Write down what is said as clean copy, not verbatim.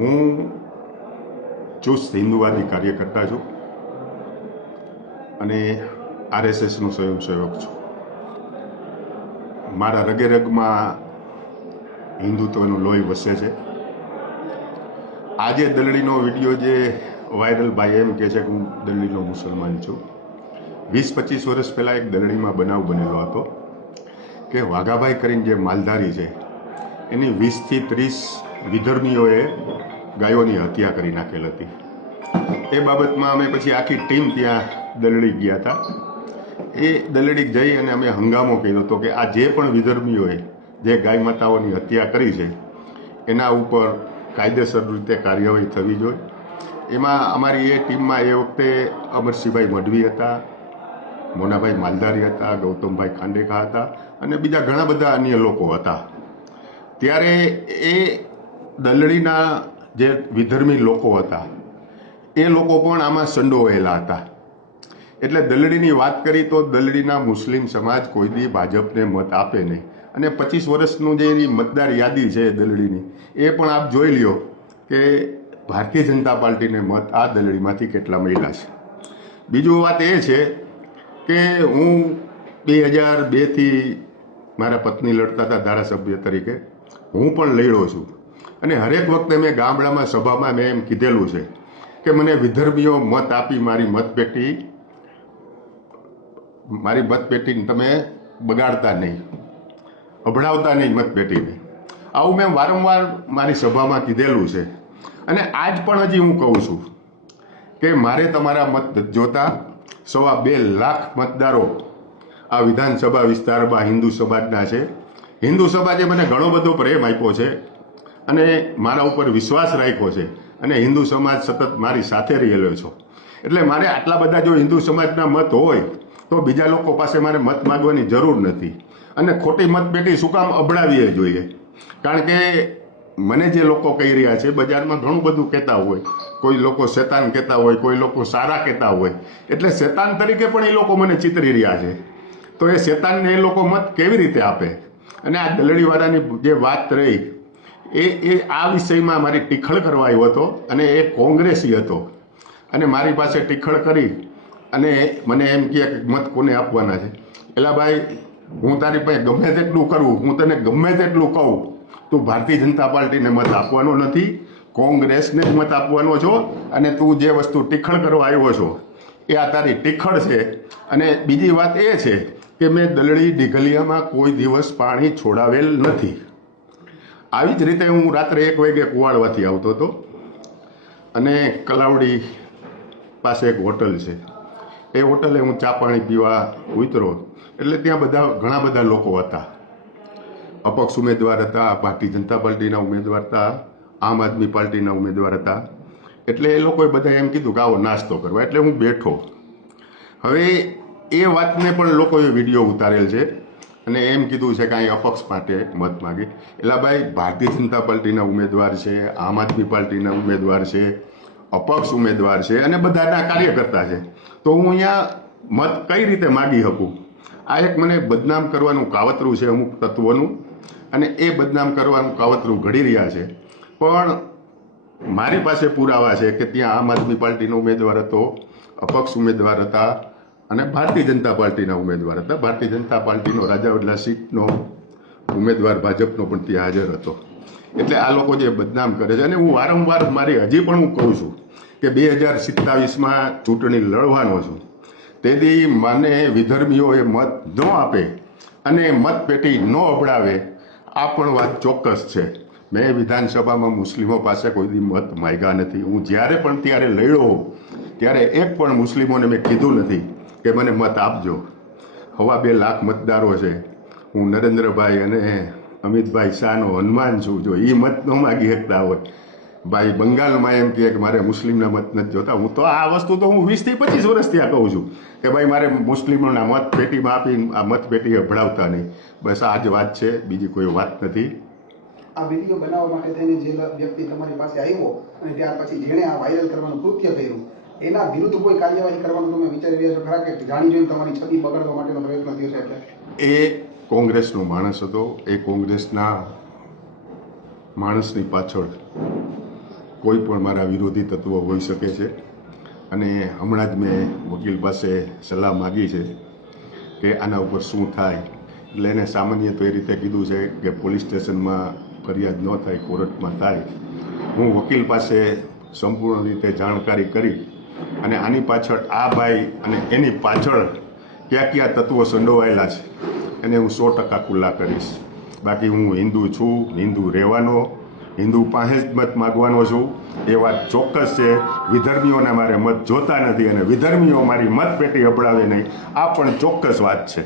હું ચુસ્ત હિન્દુવાદી કાર્યકર્તા છું અને આરએસએસનો સ્વયંસેવક છું. મારા રગે રગમાં હિન્દુત્વનું લોહી વસે છે. આજે દલડીનો વિડીયો જે વાયરલ ભાઈ એમ કહે છે કે હું દલડીનો મુસલમાન છું. 20-25 વર્ષ પહેલાં એક દલડીમાં બનાવ બનેલો હતો કે વાઘાભાઈ કરીને જે માલધારી છે એની 20થી 30 વિધર્મીઓએ ગાયોની હત્યા કરી નાખેલ હતી. એ બાબતમાં અમે પછી આખી ટીમ ત્યાં દલડી ગયા હતા. એ દલડી જઈ અને અમે હંગામો કર્યો હતો કે આ જે પણ વિધર્મીઓએ જે ગાય માતાઓની હત્યા કરી છે એના ઉપર કાયદેસર રીતે કાર્યવાહી થવી જોઈએ. એમાં અમારી એ ટીમમાં એ વખતે અમરસિંહભાઈ મઢવી હતા, મોનાભાઈ માલધારી હતા, ગૌતમભાઈ ખાંડેખા હતા અને બીજા ઘણા બધા અન્ય લોકો હતા. ત્યારે એ દલડીના જે વિધર્મી લોકો હતા એ લોકો પણ આમાં સંડોવાયેલા હતા. એટલે દલડીની વાત કરી તો દલડીના મુસ્લિમ સમાજ કોઈ દી ભાજપને મત આપે નહીં. અને 25 વર્ષનું જે એની મતદાર યાદી છે દલડીની એ પણ આપ જોઈ લ્યો કે ભારતીય જનતા પાર્ટીને મત આ દલડીમાંથી કેટલા મળ્યા છે. બીજું વાત એ છે કે હું 2002થી મારા પત્ની લડતા હતા ધારાસભ્ય તરીકે, હું પણ લડ્યો છું. અને હરેક વખતે મેં ગામડામાં સભામાં મેં એમ કીધેલું છે કે મને વિધર્મીઓ મત આપી મારી મતપેટીને તમે બગાડતા નહીં, અભડાવતા નહીં મતપેટીને. આવું મેં વારંવાર મારી સભામાં કીધેલું છે. અને આજ પણ હજી હું કહું છું કે મારે તમારા મત જોતા 2.25 લાખ મતદારો આ વિધાનસભા વિસ્તારમાં હિન્દુ સમાજના છે. હિન્દુ સમાજે મને ઘણો બધો પ્રેમ આપ્યો છે અને મારા ઉપર વિશ્વાસ રાખ્યો છે અને હિન્દુ સમાજ સતત મારી સાથે રહેલો છો. એટલે મારે આટલા બધા જો હિન્દુ સમાજના મત હોય તો બીજા લોકો પાસે મારે મત માગવાની જરૂર નથી. અને ખોટી મતપેટી શું કામ અભડાવીએ જોઈએ? કારણ કે મને જે લોકો કહી રહ્યા છે બજારમાં ઘણું બધું કહેતા હોય, કોઈ લોકો શેતાન કહેતા હોય, કોઈ લોકો સારા કહેતા હોય. એટલે શેતાન તરીકે પણ એ લોકો મને ચિતરી રહ્યા છે. તો એ શેતાનને એ લોકો મત કેવી રીતે આપે? અને આ દલડીવાળાની જે વાત રહી એ આ વિષયમાં મારી ટીખળ કરવા આવ્યો હતો અને એ કોંગ્રેસી હતો અને મારી પાસે ટીખળ કરી અને મને એમ કહે કે મત કોને આપવાના છે. એટલે ભાઈ હું તારી પાસે ગમે તેટલું કરું, હું તને ગમે તેટલું કહું, તું ભારતીય જનતા પાર્ટીને મત આપવાનો નથી, કોંગ્રેસને જ મત આપવાનો છો. અને તું જે વસ્તુ ટીખળ કરવા આવ્યો છો એ આ તારી ટીખળ છે. અને બીજી વાત એ છે કે મેં દલડી ઢીઘલિયામાં કોઈ દિવસ પાણી છોડાવેલ નથી. આવી જ રીતે હું રાત્રે 1 વાગે કુવાડવાથી આવતો હતો અને કલાવડી પાસે એક હોટલ છે, એ હોટલે હું ચા પાણી પીવા ઉતરો એટલે ત્યાં ઘણા બધા લોકો હતા. અપક્ષ ઉમેદવાર હતા, ભારતીય જનતા પાર્ટીના ઉમેદવાર હતા, આમ આદમી પાર્ટીના ઉમેદવાર હતા. એટલે એ લોકોએ બધા એમ કીધું કે આવો નાસ્તો કરવા. એટલે હું બેઠો. હવે એ વાતને પણ લોકોએ વિડીયો ઉતારેલ છે અને એમ કીધું છે કે અહીં અપક્ષ માટે મત માગી. એટલે ભાઈ ભારતીય જનતા પાર્ટીના ઉમેદવાર છે, આમ આદમી પાર્ટીના ઉમેદવાર છે, અપક્ષ ઉમેદવાર છે અને બધાના કાર્યકર્તા છે. તો હું અહીંયા મત કઈ રીતે માગી શકું? આ એક મને બદનામ કરવાનું કાવતરું છે અમુક તત્વોનું અને એ બદનામ કરવાનું કાવતરું ઘડી રહ્યા છે. પણ મારી પાસે પુરાવા છે કે ત્યાં આમ આદમી પાર્ટીનો ઉમેદવાર હતો, અપક્ષ ઉમેદવાર હતા અને ભારતીય જનતા પાર્ટીના ઉમેદવાર હતા. ભારતીય જનતા પાર્ટીનો રાજાવડલા સીટનો ઉમેદવાર ભાજપનો પણ ત્યાં હાજર હતો. એટલે આ લોકો જે બદનામ કરે છે અને હું વારંવાર હજી પણ હું કહું છું કે 2027માં ચૂંટણી લડવાનો છું. તેથી મને વિધર્મીઓએ મત ન આપે અને મતપેટી ન અભડાવે આ પણ વાત ચોક્કસ છે. મેં વિધાનસભામાં મુસ્લિમો પાસે કોઈ દી મત માગ્યા નથી. હું જ્યારે પણ ત્યારે લડ્યો ત્યારે એક પણ મુસ્લિમોને મેં કીધું નથી કે મને મત આપજો. 2.25 લાખ મતદારો છે. હું નરેન્દ્રભાઈ અને અમિતભાઈ શાહનો હનુમાન છું. જો એ મત ન માગી શકતા હોય, ભાઈ બંગાળમાં એમ કહે કે મારે મુસ્લિમના મત નથી જોતા. હું તો આ વસ્તુ તો હું 20 થી 25 વર્ષ ત્યાં કહું છું કે ભાઈ મારે મુસ્લિમોના મત પેટીમાં આપી આ મતપેટી અભડાવતા નહીં. બસ આ જ વાત છે, બીજી કોઈ વાત નથી. આ વિડીયો બનાવવા માટે થઈને જે વ્યક્તિ તમારી પાસે આવ્યો અને ત્યાર પછી જેણે આ વાયરલ કરવાનું કૃત્ય કર્યું એના વિરુદ્ધ કોઈ કાર્યવાહી કરવાનું તમે વિચારી રહ્યા છો ખરા કે જાણી જોઈને તમારી છબી બગાડવા માટેનો પ્રયત્ન થયો છે? એટલે એ કોંગ્રેસનો માણસ હતો. એ કોંગ્રેસના માણસની પાછળ કોઈ પણ મારા વિરોધી તત્વો હોઈ શકે છે અને હમણાં જ મેં વકીલ પાસે સલાહ માગી છે કે આના ઉપર શું થાય. એટલે એને સામાન્ય તો એ રીતે કીધું છે કે પોલીસ સ્ટેશનમાં ફરિયાદ ન થાય, કોર્ટમાં થાય. હું વકીલ પાસે સંપૂર્ણ રીતે જાણકારી કરી અને આની પાછળ આ ભાઈ અને એની પાછળ ક્યાં ક્યાં તત્વો સંડોવાયેલા છે એને હું 100% ખુલ્લા કરીશ. બાકી હું હિન્દુ છું, હિન્દુ રહેવાનો, હિન્દુ પાસે જ મત માગવાનો છું એ વાત ચોક્કસ છે. વિધર્મીઓને મારે મત જોતા નથી અને વિધર્મીઓ મારી મતપેટી અબડાવે નહીં, આ પણ ચોક્કસ વાત છે.